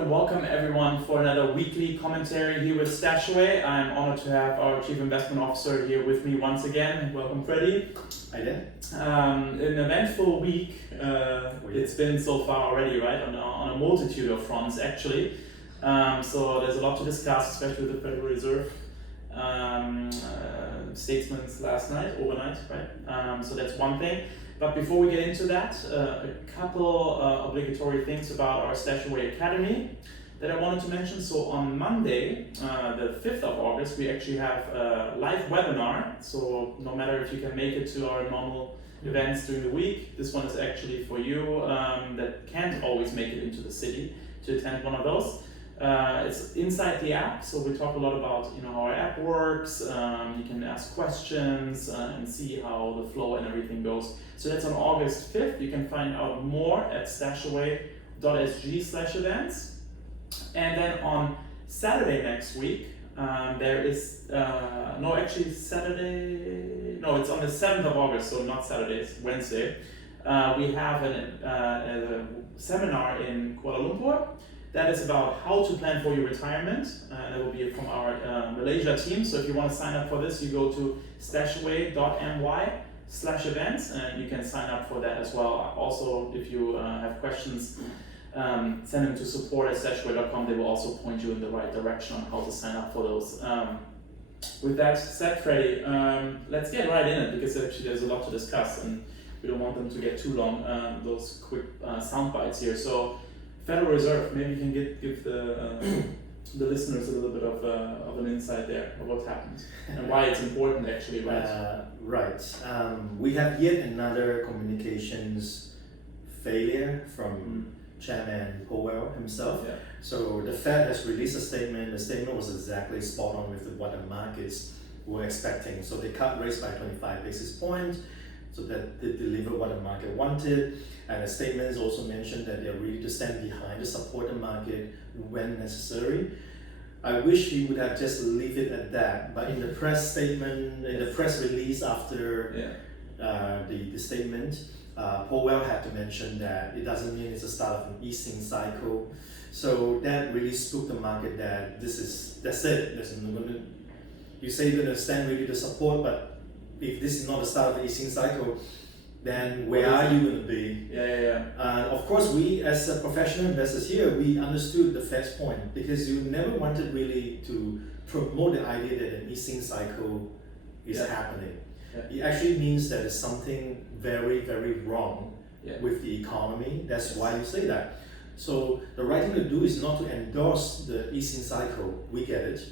and welcome everyone for another weekly commentary here with StashAway. I'm honored to have our Chief Investment Officer here with me once again. Welcome, Freddy. Hi there. An eventful week. It's been so far already, right? On a multitude of fronts, actually. So there's a lot to discuss, especially with the Federal Reserve statements overnight, right? So that's one thing. But before we get into that, a couple obligatory things about our StashAway Academy that I wanted to mention. So on Monday, the 5th of August, we actually have a live webinar. So no matter if you can make it to our normal events during the week, this one is actually for you that can't always make it into the city to attend one of those. It's inside the app, so we talk a lot about how our app works. You can ask questions and see how the flow and everything goes. So that's on August 5th. You can find out more at stashaway.sg/events. And then on Saturday next week, there is it's on the 7th of August, so not Saturday, it's Wednesday. We have a seminar in Kuala Lumpur. That is about how to plan for your retirement. That will be from our Malaysia team. So if you want to sign up for this, you go to stashaway.my/events and you can sign up for that as well. Also, if you have questions, send them to support@stashaway.com. They will also point you in the right direction on how to sign up for those. With that said, Freddy, let's get right in it because actually there's a lot to discuss and we don't want them to get too long, those quick sound bites here. So Federal Reserve, maybe you can give the listeners a little bit of an insight there of what happened and why it's important actually, right? Right. We have yet another communications failure from Chairman Powell himself. Yeah. So the Fed has released a statement. The statement was exactly spot on with what the markets were expecting. So they cut rates by 25 basis points, so that they delivered what the market wanted. And the statements also mentioned that they're ready to stand behind to support the market when necessary. I wish he would have just leave it at that. But in the press statement, in the press release after the statement, Powell had to mention that it doesn't mean it's the start of an easing cycle. So that really spooked the market that that's it. You say you're going to stand ready to support, but if this is not the start of the easing cycle, then where are you going to be? Of course, we as professional investors here, we understood the Fed's point because you never wanted really to promote the idea that an easing cycle is happening. It actually means that there's something very, very wrong with the economy. That's why you say that. So the right thing to do is not to endorse the easing cycle. We get it,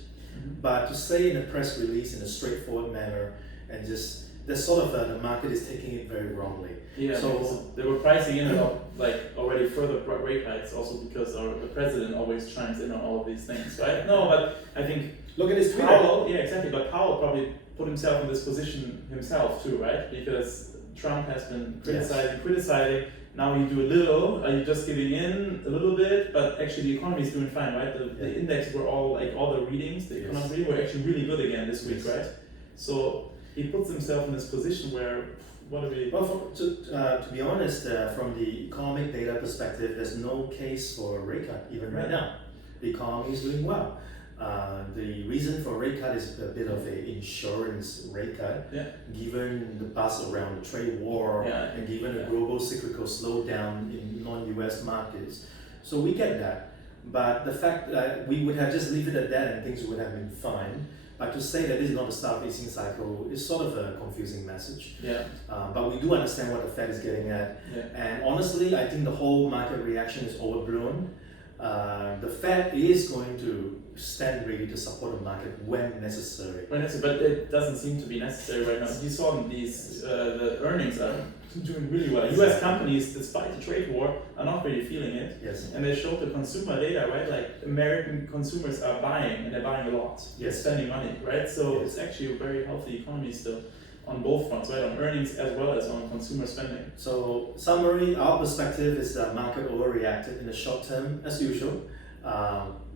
but to say in a press release in a straightforward manner and just that's sort of the market is taking it very wrongly. Yeah, so they were pricing in already further rate hikes also because the president always chimes in on all of these things, right? No, but I think look at his Twitter. Powell, but Powell probably put himself in this position himself too, right? Because Trump has been criticizing. Now you do a little, are you just giving in a little bit? But actually the economy is doing fine, right? The index were all the readings, the economic reading were actually really good again this week, right? So he puts himself in this position where, to be honest, from the economic data perspective, there's no case for a rate cut even right now. The economy is doing well. The reason for a rate cut is a bit of an insurance rate cut, given the buzz around the trade war and given the global cyclical slowdown in non-US markets. So we get that. But the fact that we would have just leave it at that and things would have been fine. But to say that this is not the start of the easing cycle is sort of a confusing message. But we do understand what the Fed is getting at. And honestly, I think the whole market reaction is overblown. The Fed is going to stand ready to support the market when necessary. But it doesn't seem to be necessary right now. You saw these the earnings are doing really well. US companies, despite the trade war, are not really feeling it. And they showed the consumer data, right? Like American consumers are buying and they're buying a lot. They're spending money, right? So it's actually a very healthy economy still on both fronts, right? On earnings as well as on consumer spending. So summary, our perspective is that market overreacted in the short term as usual.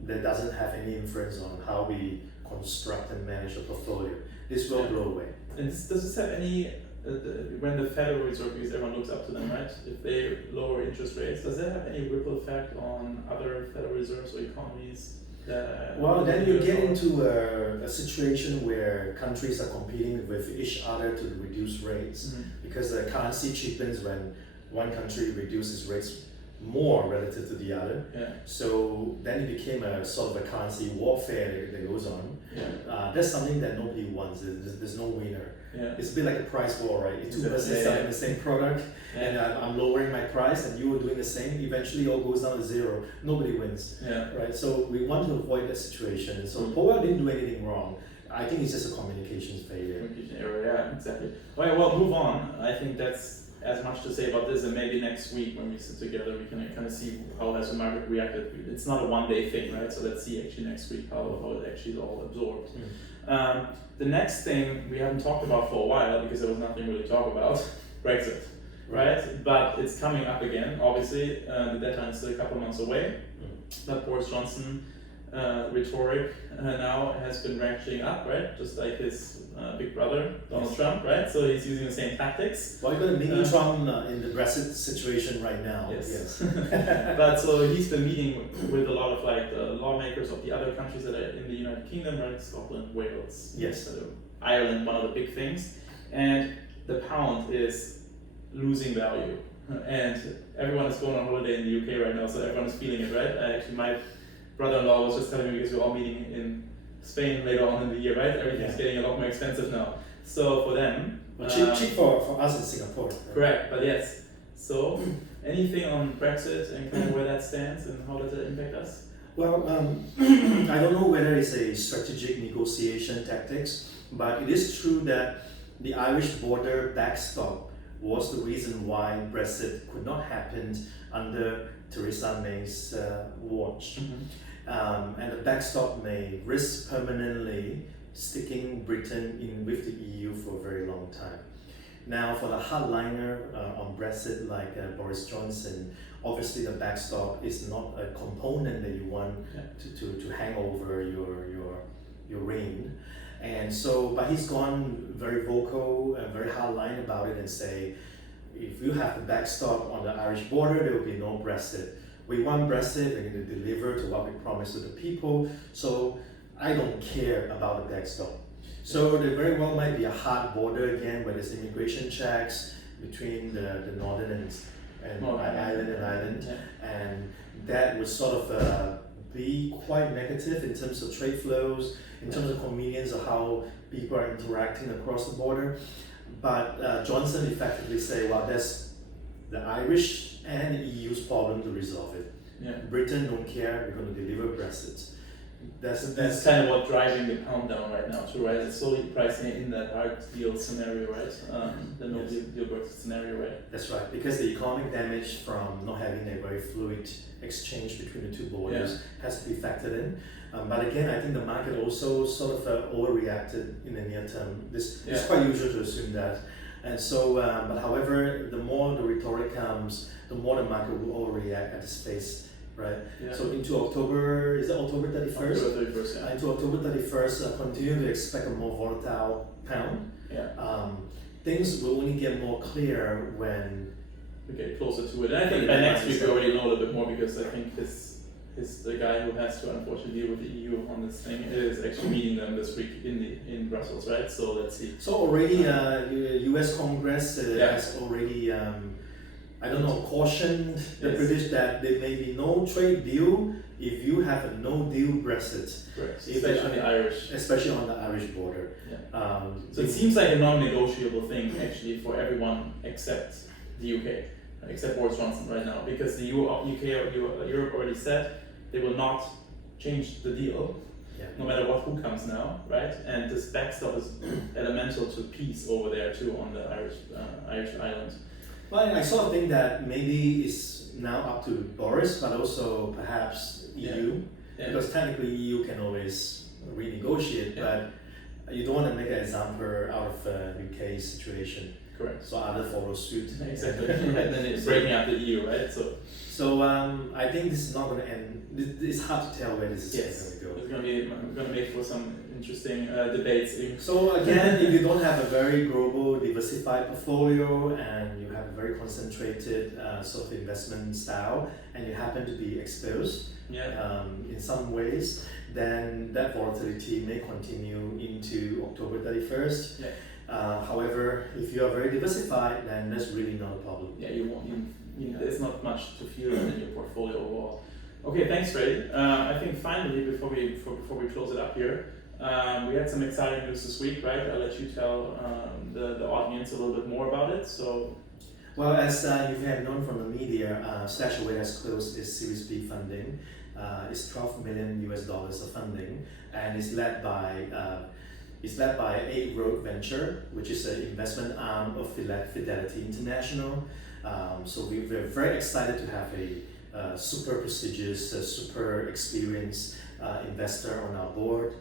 That doesn't have any influence on how we construct and manage a portfolio. This will blow away. And does this have any when the Federal Reserve, because everyone looks up to them, right? If they lower interest rates, does that have any ripple effect on other Federal Reserves or economies? Well, then you get into a situation where countries are competing with each other to reduce rates, because the currency cheapens when one country reduces rates more relative to the other. So then it became a sort of a currency warfare that goes on. That's something that nobody wants. There's no winner. It's a bit like a price war, right? If two persons selling the same product and I'm lowering my price and you are doing the same, eventually it all goes down to zero. Nobody wins, right? So we want to avoid that situation. And so Powell didn't do anything wrong. I think it's just a communications failure. Communication error, yeah, exactly. Okay, well, move on. I think that's as much to say about this, and maybe next week when we sit together we can kind of see how has the market reacted. It's not a one-day thing, right? So let's see actually next week how it actually is all absorbed. The next thing we haven't talked about for a while because there was nothing really to talk about, Brexit, right? But it's coming up again, obviously. The deadline is still a couple of months away. But Boris Johnson rhetoric now has been ratcheting up, right? Just like his big brother, Donald Trump, right? So he's using the same tactics. Well, you've got a mini Trump in the Brexit situation right now. Yes. But so he's been meeting with a lot of like the lawmakers of the other countries that are in the United Kingdom, right? Scotland, Wales, Ireland, one of the big things. And the pound is losing value. And everyone is going on holiday in the UK right now, so everyone is feeling it, right? Actually, my brother-in-law was just telling me, because we're all meeting in Spain later on in the year, right? Everything's getting a lot more expensive now. So for them... Well, cheap for us in Singapore. Right? Correct, but yes. So anything on Brexit and kind of where that stands and how does it impact us? Well, I don't know whether it's a strategic negotiation tactics, but it is true that the Irish border backstop was the reason why Brexit could not happen under Theresa May's watch. And the backstop may risk permanently sticking Britain in with the EU for a very long time. Now, for the hardliner on Brexit like Boris Johnson, obviously the backstop is not a component that you want to hang over your reign. And so, but he's gone very vocal and very hardline about it and say, if you have the backstop on the Irish border, there will be no Brexit. We want Brexit, we're going to deliver to what we promised to the people, so I don't care about the backstop. So there very well might be a hard border again where there's immigration checks between the northern and Ireland, and that would sort of be quite negative in terms of trade flows, in terms of convenience of how people are interacting across the border. But Johnson effectively say, well, that's the Irish and the EU's problem to resolve it. Britain don't care, we're going to deliver Brexit. That's kind of what driving the pound down right now too, right? It's slowly pricing in that hard deal scenario, right? The no deal Brexit scenario, right? That's right, because the economic damage from not having a very fluid exchange between the two borders has to be factored in. But again, I think the market also sort of overreacted in the near term. It's quite usual to assume that. And so, but however, the more the rhetoric comes, the more the market will overreact at this phase, right? So into October, is it October 31st? October 31st, Into October 31st, continue to expect a more volatile pound. Things will only get more clear when we get closer to it. And I think by next week we already know a little bit more, because I think the guy who has to unfortunately deal with the EU on this thing is actually meeting them this week in Brussels, right? So let's see. So already US Congress has already cautioned the British that there may be no trade deal if you have a no deal Brexit. Especially on the Irish. Especially on the Irish border. So it seems like a non-negotiable thing actually for everyone except the UK. Except Boris Johnson right now, because the Europe already said they will not change the deal, no matter who comes now, right? And this backstop is elemental to peace over there too on the Irish island. Well, I sort of think that maybe it's now up to Boris, but also perhaps EU, because technically EU can always renegotiate, but you don't want to make an example out of UK's situation. Correct. So others follow suit. Exactly. And then it's breaking up the EU, right? So I think this is not going to end. It's hard to tell where this is going to go. It's going to make for some interesting debates. So again, if you don't have a very global, diversified portfolio and you have a very concentrated sort of investment style, and you happen to be exposed in some ways, then that volatility may continue into October 31st. However, if you are very diversified, then that's really not a problem. Yeah, you won't. There's not much to feel in your portfolio overall. Okay, thanks, Freddy. I think finally, before we close it up here, we had some exciting news this week, right? I'll let you tell the audience a little bit more about it. So, well, as you have known from the media, StashAway has closed its Series B funding. It's $12 million of funding, and it's led by A Road Venture, which is an investment arm of Fidelity International. So we're very excited to have a super prestigious, super experienced investor on our board.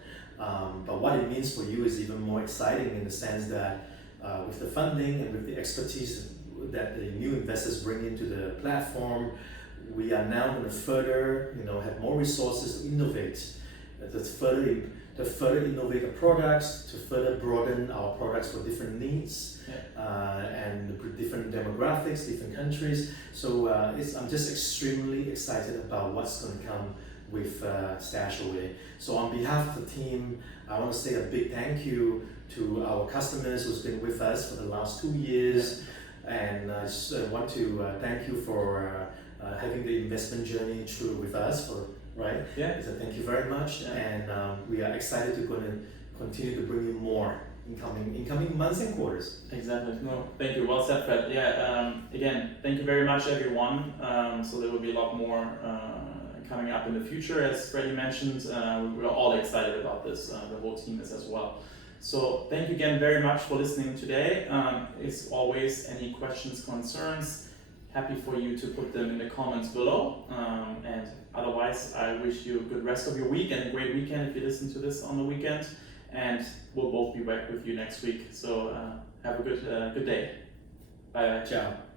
But what it means for you is even more exciting in the sense that with the funding and with the expertise that the new investors bring into the platform, we are now going to further, have more resources to innovate, to further innovate the products, to further broaden our products for different needs and different demographics, different countries. So I'm just extremely excited about what's going to come with StashAway. So on behalf of the team, I want to say a big thank you to our customers who's been with us for the last 2 years. And I just want to thank you for having the investment journey through with us. So thank you very much, and we are excited to continue to bring you more in coming months and quarters. Exactly. No, thank you. Well said, Fred. Again, thank you very much, everyone. So there will be a lot more coming up in the future, as Freddy mentioned. We're all excited about this. The whole team is as well. So thank you again very much for listening today. As always, any questions, concerns, happy for you to put them in the comments below. And otherwise, I wish you a good rest of your week and a great weekend if you listen to this on the weekend. And we'll both be back with you next week. So have a good day. Bye. Ciao.